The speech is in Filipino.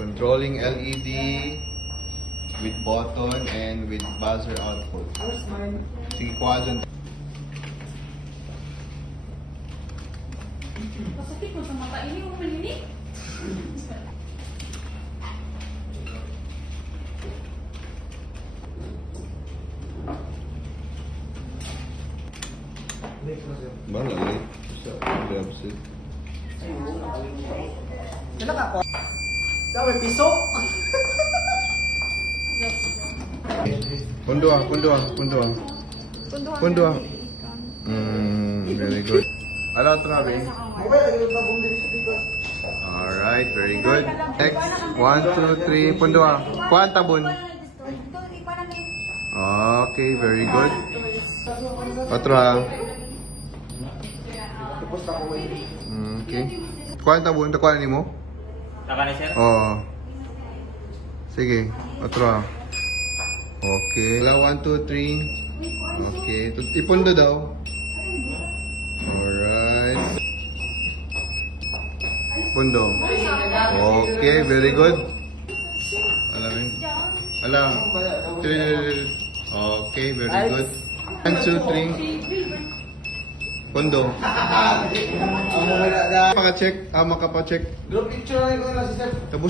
Controlling LED with button and with buzzer output. Sige, kuha dyan. Pasakit mo sa mata. Ini mo manini? Bala, late. Sa absent. Sila ka po. Daw piso. Pundo ah. Very good. Hello, Travi. Alright, very good. Next, 1, 2, 3. Pundo ah. Kuhaan tabon. Okay, very good. Otro ah. Okay. Kuhaan tabon. Kuhaan ni mo? Taka ni sir? Oo. Sige, otro ah. Okay. 1, 2, 3. Okay. Ipundo daw. Alright. Pundo. Okay, very good. Alam. Okay, very good. 1, 2, 3. Pundo. Maka-check. Maka-pa-check. Group picture na ko na si sir. Tapos